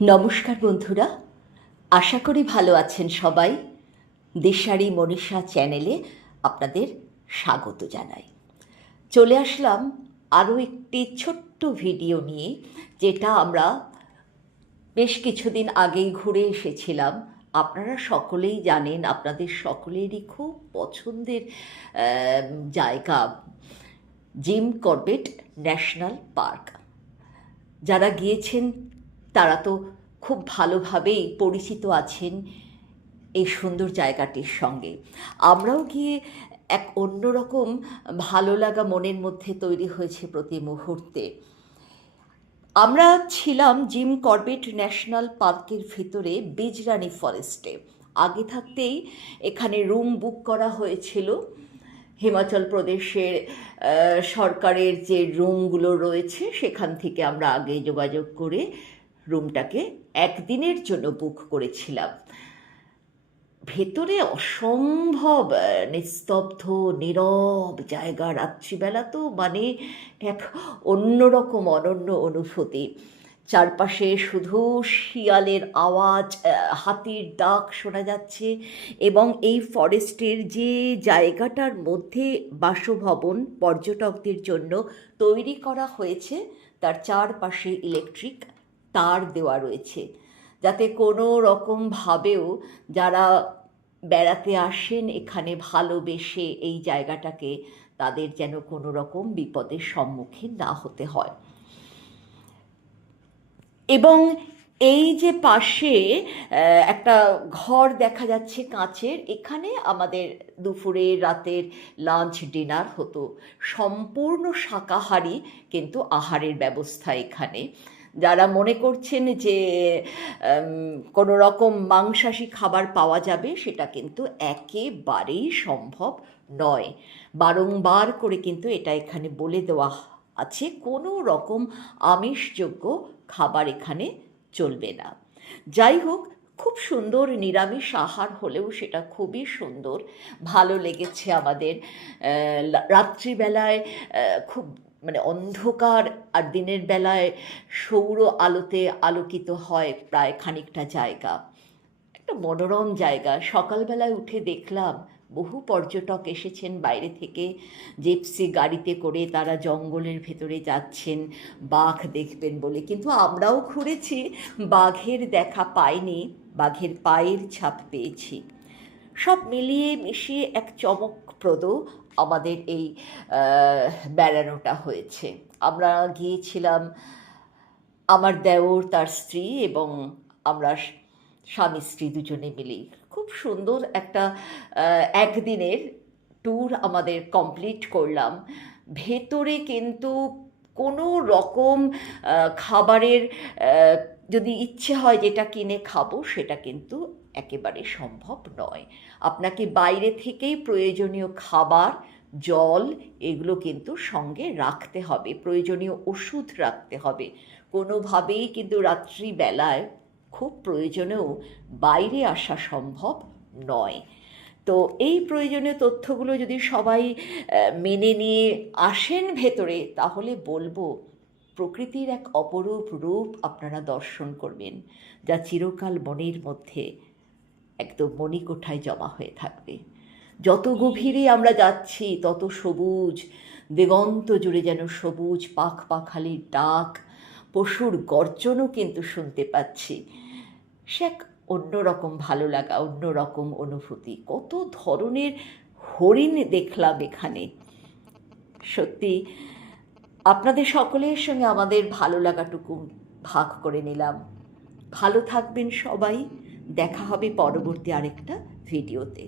নমস্কার বন্ধুরা, আশা করি ভালো আছেন সবাই। দিশারি মনীষা চ্যানেলে আপনাদের স্বাগত জানাই। চলে আসলাম আরও একটি ছোট্ট ভিডিও নিয়ে, যেটা আমরা বেশ কিছুদিন আগেই ঘুরে এসেছিলাম। আপনারা সকলেই জানেন, আপনাদের সকলেরই খুব পছন্দের জায়গা জিম করবেট ন্যাশনাল পার্ক। যারা গিয়েছেন তারা তো খুব ভালোভাবেই পরিচিত আছেন এই সুন্দর জায়গাটির সঙ্গে। আমরাও গিয়ে এক অন্যরকম ভালো লাগা মনের মধ্যে তৈরি হয়েছে প্রতি মুহূর্তে। আমরা ছিলাম জিম করবেট ন্যাশনাল পার্কের ভিতরে বিজরানি ফরেস্টে। আগে থাকতেই এখানে রুম বুক করা হয়েছিল। হিমাচল প্রদেশের সরকারের যে রুমগুলো রয়েছে সেখান থেকে আমরা আগে যোগাযোগ করে রুমটাকে একদিনের জন্য বুক করেছিলাম। ভেতরে অসম্ভব নিস্তব্ধ নীরব জায়গা। রাত্রিবেলা তো মানে এক অন্যরকম অনন্য অনুভূতি। চারপাশে শুধু শিয়ালের আওয়াজ, হাতির ডাক শোনা যাচ্ছে, এবং এই ফরেস্টের যে জায়গাটার মধ্যে বাসভবন পর্যটকদের জন্য তৈরি করা হয়েছে তার চারপাশে ইলেকট্রিক তার দেওয়া রয়েছে, যাতে কোনো রকমভাবেও যারা বেড়াতে আসেন এখানে ভালোবেসে এই জায়গাটাকে, তাদের যেন কোনো রকম বিপদের সম্মুখীন না হতে হয়। এবং এই যে পাশে একটা ঘর দেখা যাচ্ছে কাঁচের, এখানে আমাদের দুপুরে রাতের লাঞ্চ ডিনার হতো। সম্পূর্ণ শাকাহারী কিন্তু আহারের ব্যবস্থা এখানে। যারা মনে করছেন যে কোনো রকম মাংসাশী খাবার পাওয়া যাবে, সেটা কিন্তু একেবারেই সম্ভব নয়। বারংবার করে কিন্তু এটা এখানে বলে দেওয়া আছে, কোনো রকম আমিষযোগ্য খাবার এখানে চলবে না। যাই হোক, খুব সুন্দর নিরামিষ আহার হলেও সেটা খুবই সুন্দর, ভালো লেগেছে আমাদের। রাত্রিবেলায় খুব মানে অন্ধকার, আর দিনের বেলায় সৌর আলোতে আলোকিত হয় প্রায় খানিকটা জায়গা। একটা মনোরম জায়গা। সকালবেলায় উঠে দেখলাম বহু পর্যটক এসেছেন বাইরে থেকে, জিপসি গাড়িতে করে তারা জঙ্গলের ভেতরে যাচ্ছেন বাঘ দেখবেন বলে। কিন্তু আমরাও ঘুরেছি, বাঘের দেখা পাইনি, বাঘের পায়ের ছাপ পেয়েছি। সব মিলিয়ে মিশিয়ে এক চমকপ্রদ আমাদের এই বেড়ানোটা হয়েছে। আমরা গিয়েছিলাম আমার দেওর, তার স্ত্রী এবং আমরা স্বামী স্ত্রী দুজনে মিলেই। খুব সুন্দর একটা একদিনের ট্যুর আমাদের কমপ্লিট করলাম। ভেতরে কিন্তু কোনো রকম খাবারের যদি ইচ্ছে হয় যেটা কিনে খাবো, সেটা কিন্তু একেবারে সম্ভব নয়। আপনাকে বাইরে থেকেই প্রয়োজনীয় খাবার, জল এগুলো কিন্তু সঙ্গে রাখতে হবে, প্রয়োজনীয় ওষুধ রাখতে হবে। কোনোভাবেই কিন্তু রাত্রিবেলায় খুব প্রয়োজনেও বাইরে আসা সম্ভব নয়। তো এই প্রয়োজনীয় তথ্যগুলো যদি সবাই মেনে নিয়ে আসেন ভেতরে, তাহলে বলবো প্রকৃতির এক অপরূপ রূপ আপনারা দর্শন করবেন, যা চিরকাল মনের মধ্যে একদম মণিকোঠায় জমা হয়ে থাকবে। যত গভীরে আমরা যাচ্ছি তত সবুজ, দিগন্ত জুড়ে যেন সবুজ পাখ পাখালির ডাক, পশুর গর্জনও কিন্তু শুনতে পাচ্ছি। সে এক অন্যরকম ভালো লাগা, অন্যরকম অনুভূতি। কত ধরনের হরিণ দেখলাম এখানে। সত্যি আপনাদের সকলের সঙ্গে আমাদের ভালো লাগাটুকু ভাগ করে নিলাম। ভালো থাকবেন সবাই। দেখা হবে পরবর্তী আরেকটা ভিডিওতে।